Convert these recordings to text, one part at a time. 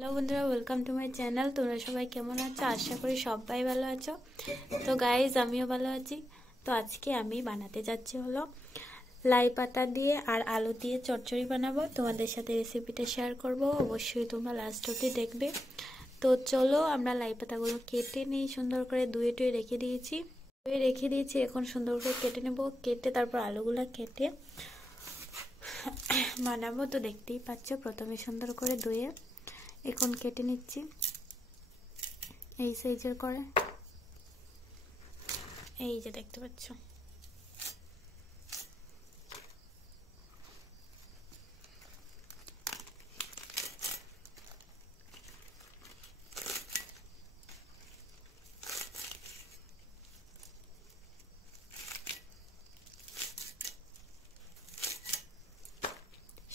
Hello বন্ধুরা, welcome to my channel. তোমরা সবাই কেমন আছো? আশা করি সবাই ভালো আছো। তো গাইজ, আমিও ভালো আছি। তো আজকে আমি বানাতে যাচ্ছি হলো লাই পাতা দিয়ে আর আলু দিয়ে চচ্চড়ি বানাবো। তোমাদের সাথে রেসিপিটা শেয়ার করব, অবশ্যই তোমরা লাস্ট অবধি দেখবে। তো চলো আমরা লাই পাতাগুলো কেটে নিই, সুন্দর করে ধুয়ে টুয়ে রেখে দিয়েছি। এখন সুন্দর করে কেটে নেব। কেটে তারপর আলুগুলো কেটে বানাবো। তো দেখতেই পাচ্ছ, প্রথমে সুন্দর করে ধুয়ে এখন কেটে নিচ্ছি এই সাইজের করে। এই যে দেখতে পাচ্ছ।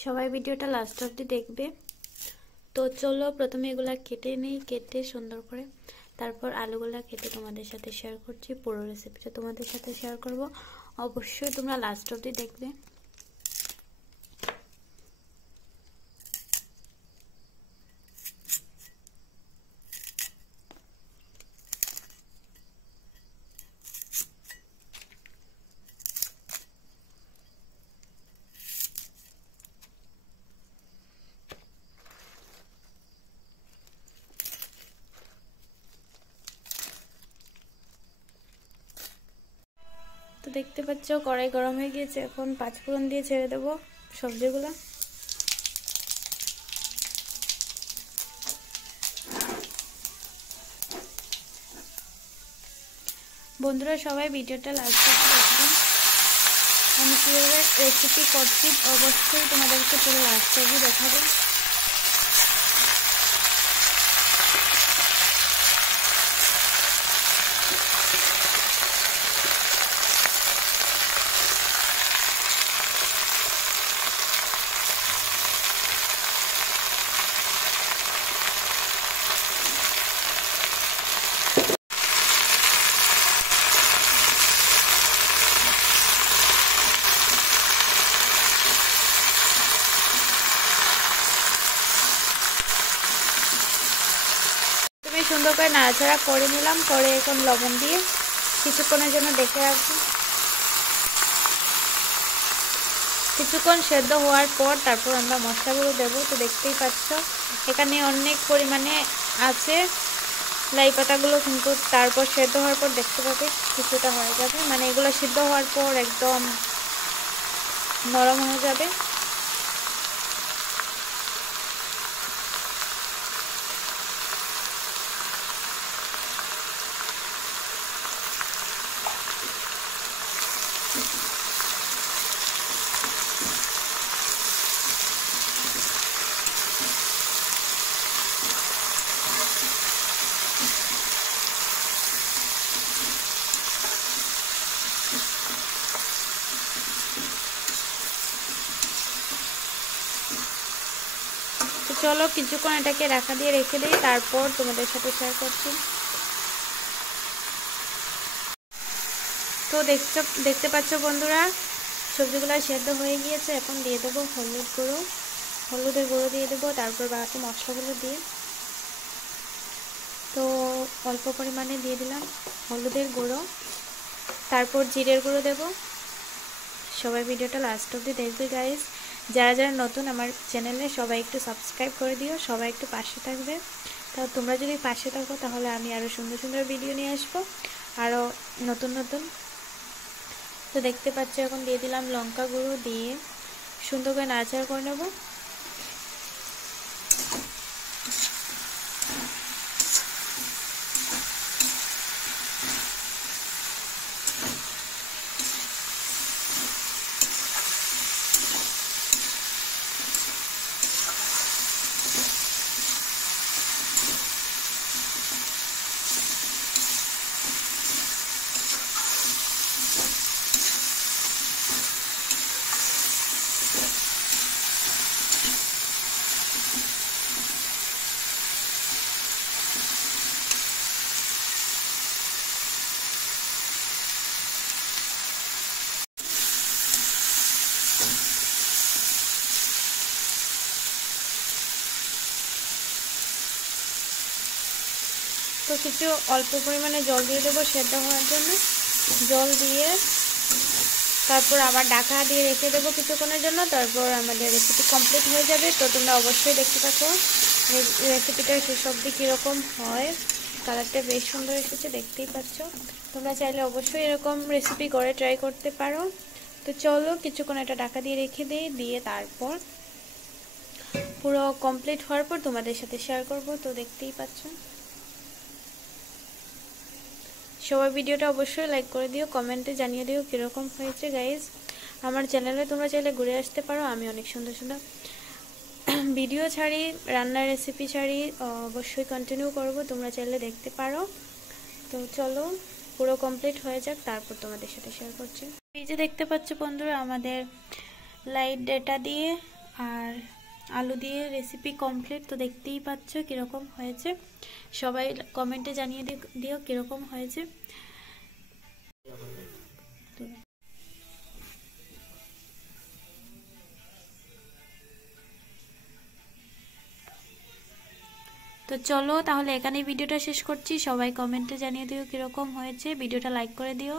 সবাই ভিডিওটা লাস্ট অবধি দেখবে। তো চলো প্রথমে এগুলা কেটে নিই, কেটে সুন্দর করে তারপর আলুগুলা কেটে তোমাদের সাথে শেয়ার করছি। পুরো রেসিপিটা তোমাদের সাথে শেয়ার করব, অবশ্যই তোমরা লাস্ট অবধি দেখবে। তো দেখতে পাচ্ছ কড়াই গরম হয়ে গিয়েছে। এখন 5 ফোড়ন দিয়ে ছেড়ে দেবো সবজিগুলো। বন্ধুরা সবাই ভিডিওটা লাস্ট অবধি দেখবেন। আমি কীভাবে রেসিপি করছি অবশ্যই তোমাদেরকে পুরো লাস্ট অবধি দেখাবো। সুন্দর করে নাড়াচাড়া করে নিলাম, করে এখন লবণ দিয়ে কিছুক্ষণের জন্য ডেকে রাখবো। কিছুক্ষণ সেদ্ধ হওয়ার পর তারপর আমরা মশলাগুলো দেবো। তো দেখতেই পাচ্ছ এখানে অনেক পরিমাণে আছে লাই পাতাগুলো, কিন্তু তারপর সেদ্ধ হওয়ার পর দেখতে পাবে কিছুটা হয়ে যাবে, মানে এগুলো সিদ্ধ হওয়ার পর একদম নরম হয়ে যাবে। চলো কিছুক্ষণ এটাকে রেখে দিই, তারপর তোমাদের সাথে শেয়ার করছি। তো দেখতে পাচ্ছ বন্ধুরা, সবজিগুলো সেদ্ধ হয়ে গিয়েছে। এখন দিয়ে দেবো হলুদের গুঁড়ো দিয়ে দেবো, তারপর বাকি মশলাগুলো দিয়ে। তো অল্প পরিমাণে দিয়ে দিলাম হলুদের গুঁড়ো, তারপর জিরের গুঁড়ো দেব। সবাই ভিডিওটা লাস্ট অবধি দেখবে গাইস। যারা যারা নতুন আমার চ্যানেলে সবাই একটু সাবস্ক্রাইব করে দিও, সবাই একটু পাশে থাকবে। তো তোমরা যদি পাশে থাকো তাহলে আমি আরও সুন্দর সুন্দর ভিডিও নিয়ে আসবো, আরও নতুন নতুন। তো দেখতে পাচ্ছ এখন দিয়ে দিলাম লঙ্কা গুঁড়ো, দিয়ে সুন্দর করে নাড়াচাড়া করে নেব। তো কিছু অল্প পরিমাণে জল দিয়ে দেবো সেদ্ধ হওয়ার জন্য। জল দিয়ে তারপর আবার ঢাকা দিয়ে রেখে দেবো কিছুক্ষণের জন্য। তারপর আমাদের রেসিপি কমপ্লিট হয়ে যাবে। তো তোমরা অবশ্যই দেখতে থাকো রেসিপিটা শেষ অবধি কীরকম হয়। কালারটা বেশ সুন্দর এসেছে, দেখতেই পাচ্ছ। তোমরা চাইলে অবশ্যই এরকম রেসিপি করে ট্রাই করতে পারো। তো চলো কিছুক্ষণ এটা ঢাকা দিয়ে রেখে দিই, দিয়ে তারপর পুরো কমপ্লিট হওয়ার পর তোমাদের সাথে শেয়ার করব। তো দেখতেই পাচ্ছ, সবাই ভিডিওটা অবশ্যই লাইক করে দিও, কমেন্টে জানিয়ে দিও কীরকম হয়েছে গাইজ। আমার চ্যানেলে তোমরা চাইলে ঘুরে আসতে পারো, আমি অনেক সুন্দর সুন্দর ভিডিও ছাড়ি, রান্নার রেসিপি ছাড়ি, অবশ্যই কন্টিনিউ করব, তোমরা চাইলে দেখতে পারো। তো চলো পুরো কমপ্লিট হয়ে যাক, তারপর তোমাদের সাথে শেয়ার করছি। এই যে দেখতে পাচ্ছ বন্ধুরা, আমাদের লাইট ডেটা দিয়ে আর আলু দিয়ে রেসিপি কমপ্লিট। তো দেখতেই পাচ্ছ কীরকম হয়েছে, সবাই কমেন্টে জানিয়ে দিও কীরকম হয়েছে। তো চলো তাহলে এখানেই ভিডিওটা শেষ করছি। সবাই কমেন্টে জানিয়ে দিও কীরকম হয়েছে, ভিডিওটা লাইক করে দিও।